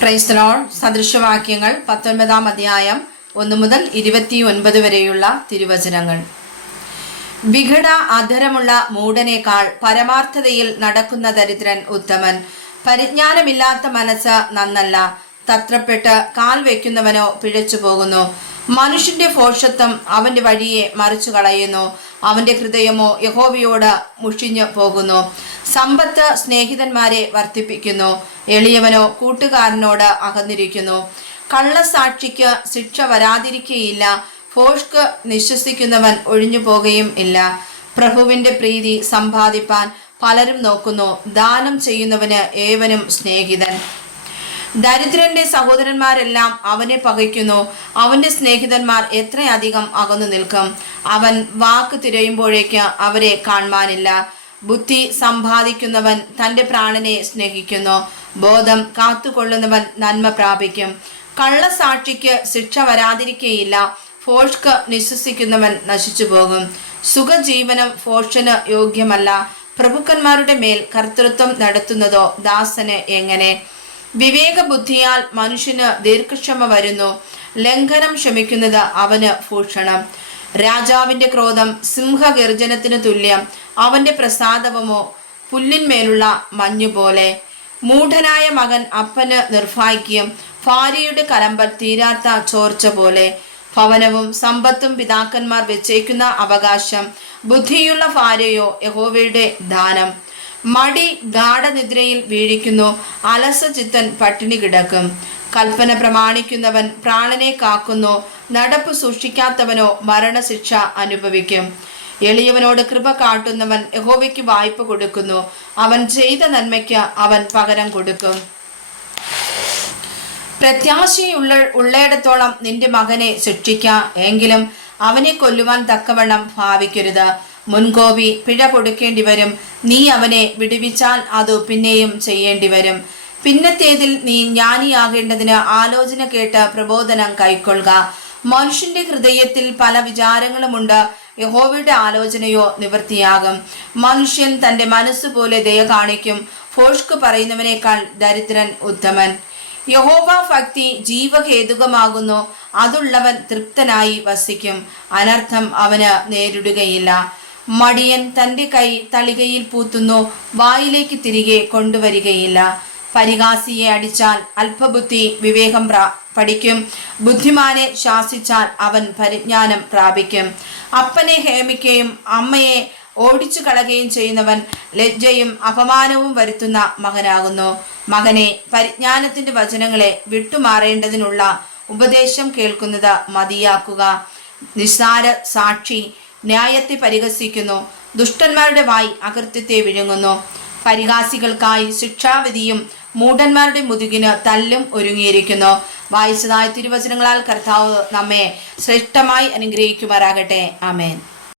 ക്രൈസ്തലോൾ സദൃശവാക്യങ്ങൾ പത്തൊൻപതാം അധ്യായം ഒന്ന് മുതൽ ഇരുപത്തി ഒൻപത് വരെയുള്ള തിരുവചനങ്ങൾ. വിഘട അധരമുള്ള മൂടനേക്കാൾ പരമാർത്ഥതയിൽ നടക്കുന്ന ദരിദ്രൻ ഉത്തമൻ. പരിജ്ഞാനമില്ലാത്ത മനസ്സ് നന്നല്ല. തത്രപ്പെട്ട് കാൽ വയ്ക്കുന്നവനോ പിഴച്ചു പോകുന്നു. മനുഷ്യന്റെ ഫോഷത്വം അവന്റെ വഴിയെ മറിച്ചു കളയുന്നു. അവന്റെ ഹൃദയമോ യഹോവയോട് മുഷിഞ്ഞു പോകുന്നു. സമ്പത്ത് സ്നേഹിതന്മാരെ വർദ്ധിപ്പിക്കുന്നു. എളിയവനോ കൂട്ടുകാരനോട് അകന്നിരിക്കുന്നു. കള്ളസാക്ഷിക്ക് ശിക്ഷ വരാതിരിക്കുകയില്ല ഫോഷ്ക്ക് നിശ്വസിക്കുന്നവൻ ഒഴിഞ്ഞു പോകുകയും ഇല്ല. പ്രഭുവിന്റെ പ്രീതി സമ്പാദിപ്പാൻ പലരും നോക്കുന്നു. ദാനം ചെയ്യുന്നവന് ഏവനും സ്നേഹിതൻ. ദരിദ്രന്റെ സഹോദരന്മാരെല്ലാം അവനെ പകയ്ക്കുന്നു. അവന്റെ സ്നേഹിതന്മാർ എത്രയധികം അകന്നു നിൽക്കും. അവൻ വാക്ക് തിരയുമ്പോഴേക്ക് അവരെ കാണുവാനില്ല. ബുദ്ധി സമ്പാദിക്കുന്നവൻ തന്റെ പ്രാണനെ സ്നേഹിക്കുന്നു. ബോധം കാത്തുകൊള്ളുന്നവൻ നന്മ പ്രാപിക്കും. കള്ളസാക്ഷിക്ക് ശിക്ഷ വരാതിരിക്കേയില്ല. ഫോഷ്ക്ക് നിശ്വസിക്കുന്നവൻ നശിച്ചു പോകും സുഖജീവനം ഫോഷന് യോഗ്യമല്ല. പ്രഭുക്കന്മാരുടെ മേൽ കർത്തൃത്വം നടത്തുന്നതോ ദാസന് എങ്ങനെ? വിവേക ബുദ്ധിയാൽ മനുഷ്യന് ദീർഘക്ഷമ വരുന്നു. ലംഘനം ക്ഷമിക്കുന്നത് അവന് ഭൂഷണം. രാജാവിന്റെ ക്രോധം സിംഹഗർജനത്തിന് തുല്യം അവന്റെ പ്രസാദവമോ പുല്ലിന്മേലുള്ള മഞ്ഞുപോലെ. മൂഢനായ മകൻ അപ്പന് നിർഭാഗ്യം ഭാര്യയുടെ കലമ്പൽ തീരാത്ത ചോർച്ച പോലെ. ഭവനവും സമ്പത്തും പിതാക്കന്മാർ വെച്ചേക്കുന്ന അവകാശം ബുദ്ധിയുള്ള ഭാര്യയോ യഹോവയുടെ ദാനം. മടി ഗാഠനിദ്രയിൽ വീഴിക്കുന്നു അലസ ചിത്തൻ പട്ടിണി കിടക്കും. കൽപ്പന പ്രമാണിക്കുന്നവൻ പ്രാണനെ കാക്കുന്നു നടപ്പ് സൂക്ഷിക്കാത്തവനോ മരണശിക്ഷ അനുഭവിക്കും. എളിയവനോട് കൃപ കാട്ടുന്നവൻ യഹോവയ്ക്ക് വായ്പ കൊടുക്കുന്നു. അവൻ ചെയ്ത നന്മയ്ക്ക് അവൻ പകരം കൊടുക്കും. പ്രത്യാശയുള്ള ഉള്ളയിടത്തോളം നിന്റെ മകനെ ശിക്ഷിക്കാം എങ്കിലും അവനെ കൊല്ലുവാൻ തക്കവണ്ണം ഭാവിക്കരുത്. മുൻകോപി പിഴ കൊടുക്കേണ്ടി വരും നീ അവനെ വിടുവിച്ചാൽ അത് പിന്നെയും ചെയ്യേണ്ടി വരും പിന്നത്തേതിൽ നീ ജ്ഞാനിയാകേണ്ടതിന് ആലോചന കേട്ട് പ്രബോധനം കൈക്കൊള്ളുക. മനുഷ്യന്റെ ഹൃദയത്തിൽ പല വിചാരങ്ങളുമുണ്ട്. യഹോവയുടെ ആലോചനയോ നിവൃത്തിയാകും. മനുഷ്യൻ തന്റെ മനസ്സുപോലെ ദയ കാണിക്കും. ഫോഷ്ക്ക് പറയുന്നവനേക്കാൾ ദരിദ്രൻ ഉത്തമൻ. യഹോവ ഭക്തി ജീവഹേതുകമാകുന്നു. അതുള്ളവൻ തൃപ്തനായി വസിക്കും. അനർത്ഥം അവന് നേരിടുകയില്ല. മടിയൻ തന്റെ കൈ തളികയിൽ പൂത്തുന്നു. വായിലേക്ക് തിരികെ കൊണ്ടുവരികയില്ല. പരിഹാസിയെ അടിച്ചാൽ അല്പബുദ്ധി വിവേകം പഠിക്കും. ബുദ്ധിമാനെ ശാസിച്ചാൽ അവൻ പരിജ്ഞാനം പ്രാപിക്കും. അപ്പനെ ഹേമിക്കുകയും അമ്മയെ ഓടിച്ചു കളയുകയും ചെയ്യുന്നവൻ ലജ്ജയും അപമാനവും വരുത്തുന്ന മകനാകുന്നു. മകനെ പരിജ്ഞാനത്തിന്റെ വചനങ്ങളെ വിട്ടുമാറേണ്ടതിനുള്ള ഉപദേശം കേൾക്കുന്നത് മതിയാക്കുക. നിസ്സാര സാക്ഷി ന്യായത്തെ പരിഹസിക്കുന്നു. ദുഷ്ടന്മാരുടെ വായി അകൃത്യത്തെ വിഴുങ്ങുന്നു. പരിഹാസികൾക്കായി ശിക്ഷാവിധിയും മൂഢന്മാരുടെ മുതുകിന് തല്ലും ഒരുങ്ങിയിരിക്കുന്നു. വായിച്ചതായ തിരുവചനങ്ങളാൽ കർത്താവ് നമ്മെ ശ്രേഷ്ഠമായി അനുഗ്രഹിക്കുമാറാകട്ടെ. ആമേൻ.